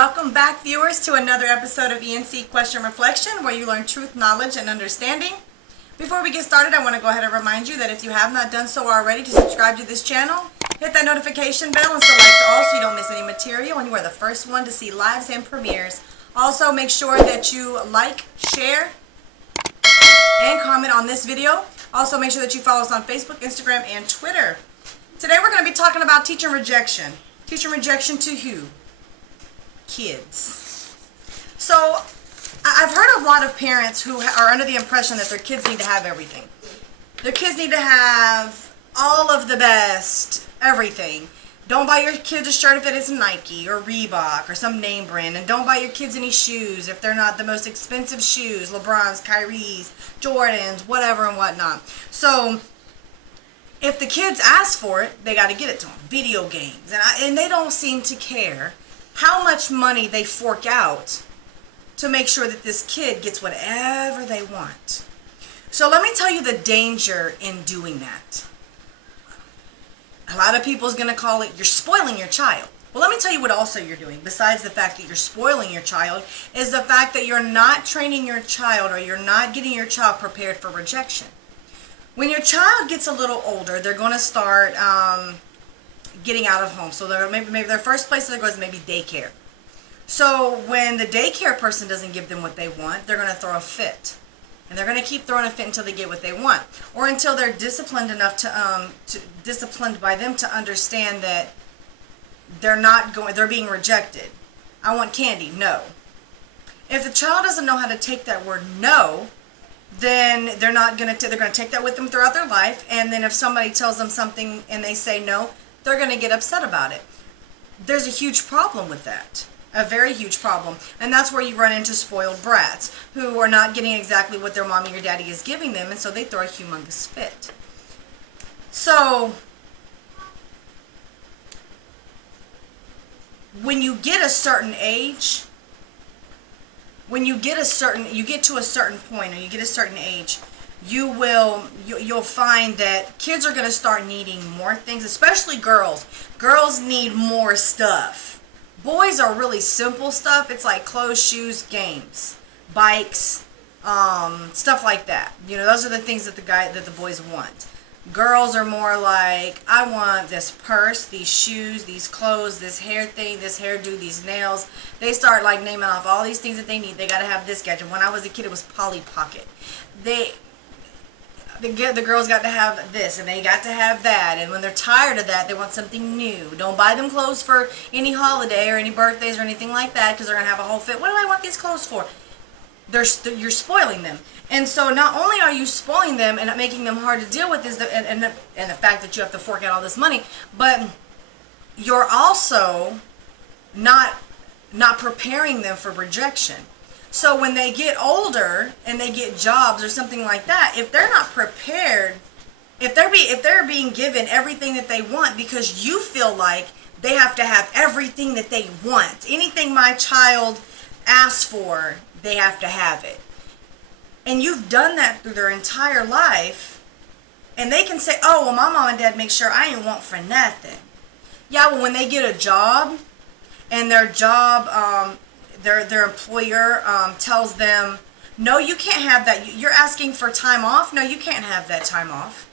Welcome back, viewers, to another episode of E&C Question Reflection, where you learn truth, knowledge, and understanding. Before we get started, I want to go ahead and remind you that if you have not done so already, to subscribe to this channel, hit that notification bell and select all so you don't miss any material and you are the first one to see lives and premieres. Also, make sure that you like, share, and comment on this video. Also, make sure that you follow us on Facebook, Instagram, and Twitter. Today we're going to be talking about teaching rejection. Teaching rejection to who? Kids. So I've heard a lot of parents who are under the impression that their kids need to have everything. Their kids need to have all of the best, everything. Don't buy your kids a shirt if it isn't Nike or Reebok or some name brand. And don't buy your kids any shoes if they're not the most expensive shoes. LeBron's, Kyrie's, Jordan's, whatever and whatnot. So if the kids ask for it, they got to get it to them. Video games. And they don't seem to care how much money they fork out to make sure that this kid gets whatever they want. So let me tell you the danger in doing that. A lot of people is going to call it, you're spoiling your child. Well, let me tell you what also you're doing, besides the fact that you're spoiling your child, is the fact that you're not training your child, or you're not getting your child prepared for rejection. When your child gets a little older, they're going to start getting out of home. So maybe their first place that they go is maybe daycare. So when the daycare person doesn't give them what they want, they're going to throw a fit. And they're going to keep throwing a fit until they get what they want. Or until they're disciplined enough disciplined by them to understand that they're being rejected. I want candy. No. If the child doesn't know how to take that word no, then they're going to take that with them throughout their life. And then if somebody tells them something and they say no, they're going to get upset about it. There's a huge problem with that. A very huge problem. And that's where you run into spoiled brats who are not getting exactly what their mommy or daddy is giving them, and so they throw a humongous fit. So when you get a certain age, you get to a certain point, or you get a certain age, you'll find that kids are going to start needing more things, especially girls. Girls need more stuff. Boys are really simple stuff. It's like clothes, shoes, games, bikes, stuff like that. You know, those are the things that the boys want. Girls are more like, I want this purse, these shoes, these clothes, this hair thing, this hairdo, these nails. They start like naming off all these things that they need. They got to have this gadget. When I was a kid, it was Polly Pocket. The girls got to have this, and they got to have that, and when they're tired of that, they want something new. Don't buy them clothes for any holiday or any birthdays or anything like that, because they're going to have a whole fit. What do I want these clothes for? You're spoiling them. And so not only are you spoiling them and making them hard to deal with, and the fact that you have to fork out all this money, but you're also not preparing them for rejection. So when they get older and they get jobs or something like that, if they're not prepared, if they're being given everything that they want because you feel like they have to have everything that they want, anything my child asks for, they have to have it. And you've done that through their entire life, and they can say, oh, well, my mom and dad make sure I ain't want for nothing. Yeah, well, when they get a job and their job, their employer tells them, no, you can't have that. You're asking for time off? No, you can't have that time off.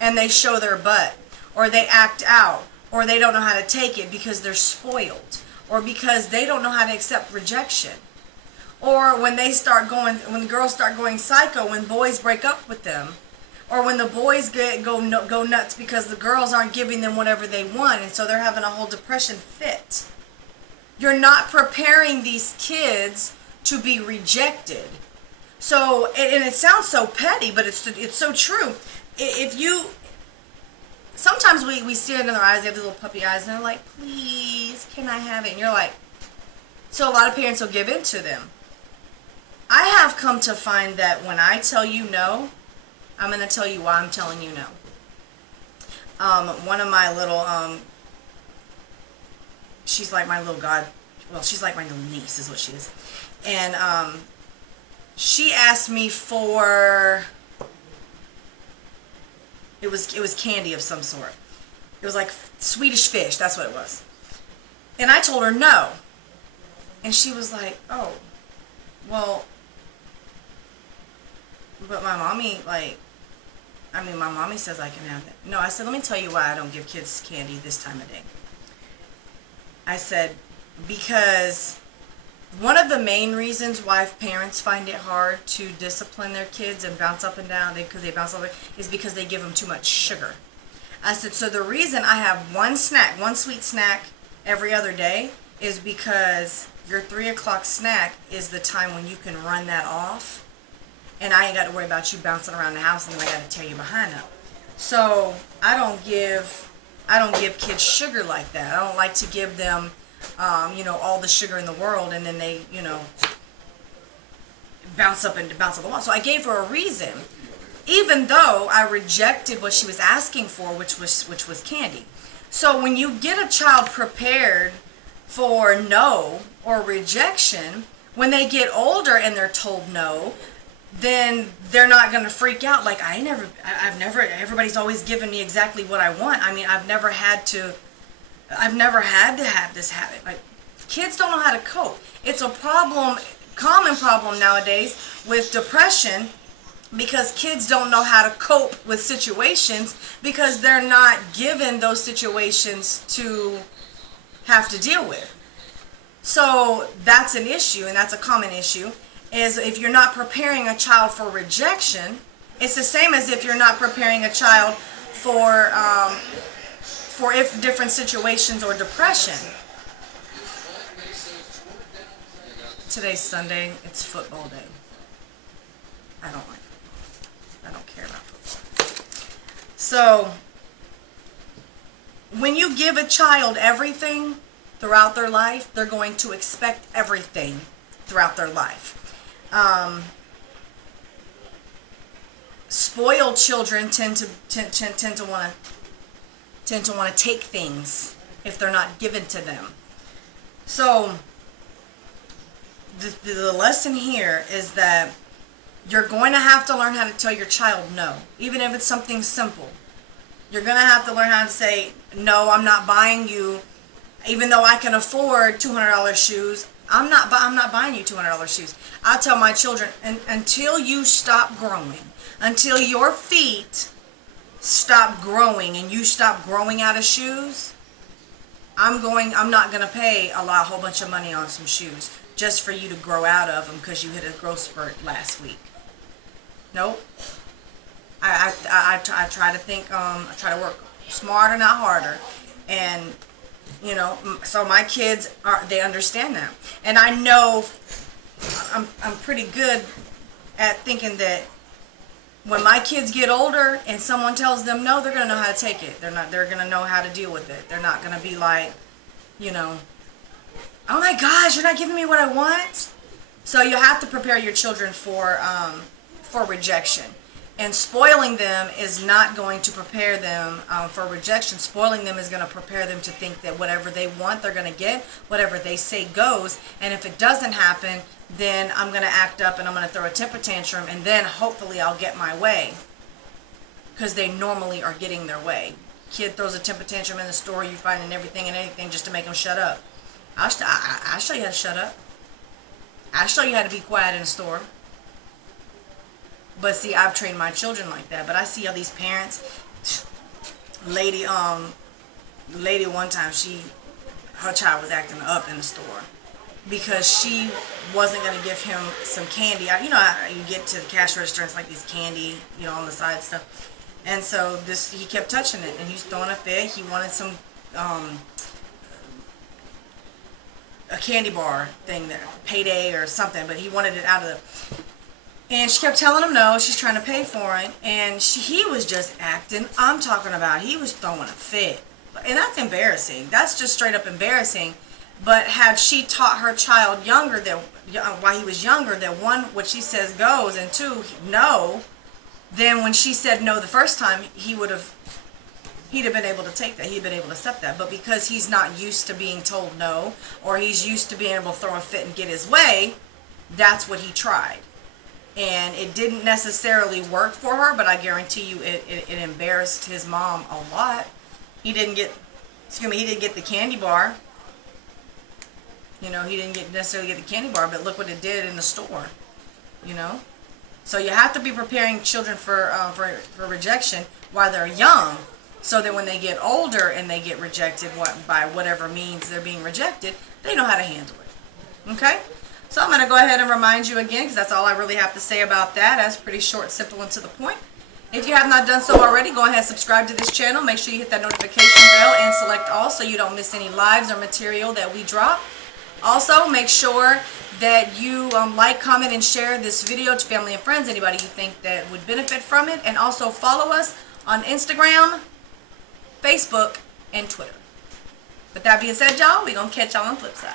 And they show their butt, or they act out, or they don't know how to take it because they're spoiled, or because they don't know how to accept rejection. Or when the girls start going psycho, when boys break up with them, or when the boys go nuts because the girls aren't giving them whatever they want, and so they're having a whole depression fit. You're not preparing these kids to be rejected. So, and it sounds so petty, but it's so true. Sometimes we stand in their eyes, they have these little puppy eyes, and they're like, please, can I have it? And you're like, so a lot of parents will give in to them. I have come to find that when I tell you no, I'm going to tell you why I'm telling you no. One of my little, she's like my little she's like my little niece is what she is. And she asked me for, it was candy of some sort. It was like Swedish fish, that's what it was. And I told her no. And she was like, oh, well, but my mommy, like, I mean, my mommy says I can have it. No, I said, let me tell you why I don't give kids candy this time of day. I said, because one of the main reasons why parents find it hard to discipline their kids and bounce up and down, because they bounce up, is because they give them too much sugar. I said, so the reason I have one sweet snack every other day is because your 3 o'clock snack is the time when you can run that off. And I ain't got to worry about you bouncing around the house and then I got to tear your behind up. So I don't give kids sugar like that. I don't like to give them, all the sugar in the world and then they, bounce up and bounce up a lot. So I gave her a reason, even though I rejected what she was asking for, which was candy. So when you get a child prepared for no or rejection, when they get older and they're told no, then they're not going to freak out like, everybody's always given me exactly what I want. I mean, I've never had to have this habit. Like, kids don't know how to cope. It's a common problem nowadays with depression, because kids don't know how to cope with situations because they're not given those situations to have to deal with. So that's an issue, and that's a common issue. Is if you're not preparing a child for rejection, it's the same as if you're not preparing a child for if different situations or depression. Today's Sunday. It's football day. I don't like football. I don't care about football. So when you give a child everything throughout their life, they're going to expect everything throughout their life. Spoiled children tend to want to take things if they're not given to them. So the lesson here is that you're going to have to learn how to tell your child no, even if it's something simple. You're going to have to learn how to say, no, I'm not buying you, even though I can afford $200 shoes. I'm not buying you $200 shoes. I'll tell my children, until you stop growing, until your feet stop growing and you stop growing out of shoes, I'm not going to pay a whole bunch of money on some shoes just for you to grow out of them because you hit a growth spurt last week. Nope. I try to think, I try to work smarter, not harder. And so my kids they understand that, and I know I'm pretty good at thinking that when my kids get older and someone tells them no, they're gonna know how to take it. They're gonna know how to deal with it. They're not gonna be like, oh my gosh, you're not giving me what I want. So you have to prepare your children for rejection. And spoiling them is not going to prepare them for rejection. Spoiling them is going to prepare them to think that whatever they want, they're going to get. Whatever they say goes. And if it doesn't happen, then I'm going to act up and I'm going to throw a temper tantrum. And then hopefully I'll get my way. Because they normally are getting their way. Kid throws a temper tantrum in the store, you finding everything and anything just to make them shut up. I'll show you how to shut up. I'll show you how to be quiet in the store. But see, I've trained my children like that. But I see all these parents. Lady one time, her child was acting up in the store because she wasn't going to give him some candy. You get to the cash register and it's like these candy, on the side stuff. And so he kept touching it and he's throwing a fit. He wanted some a candy bar thing, there, Payday or something, but he wanted it out of the. And she kept telling him no, she's trying to pay for it. And he was just acting, I'm talking about, he was throwing a fit. And that's embarrassing. That's just straight up embarrassing. But had she taught her child younger, that while he was younger, that one, what she says goes, and two, no, then when she said no the first time, he'd have been able to take that. He'd been able to accept that. But because he's not used to being told no, or he's used to being able to throw a fit and get his way, that's what he tried. And it didn't necessarily work for her, but I guarantee you it embarrassed his mom a lot. He didn't get the candy bar. You know, he didn't necessarily get the candy bar, but look what it did in the store. You know? So you have to be preparing children for rejection while they're young, so that when they get older and they get rejected by whatever means they're being rejected, they know how to handle it. Okay? So I'm going to go ahead and remind you again, because that's all I really have to say about that. That's pretty short, simple, and to the point. If you have not done so already, go ahead and subscribe to this channel. Make sure you hit that notification bell and select all so you don't miss any lives or material that we drop. Also, make sure that you like, comment, and share this video to family and friends, anybody you think that would benefit from it. And also follow us on Instagram, Facebook, and Twitter. With that being said, y'all, we're going to catch y'all on the flip side.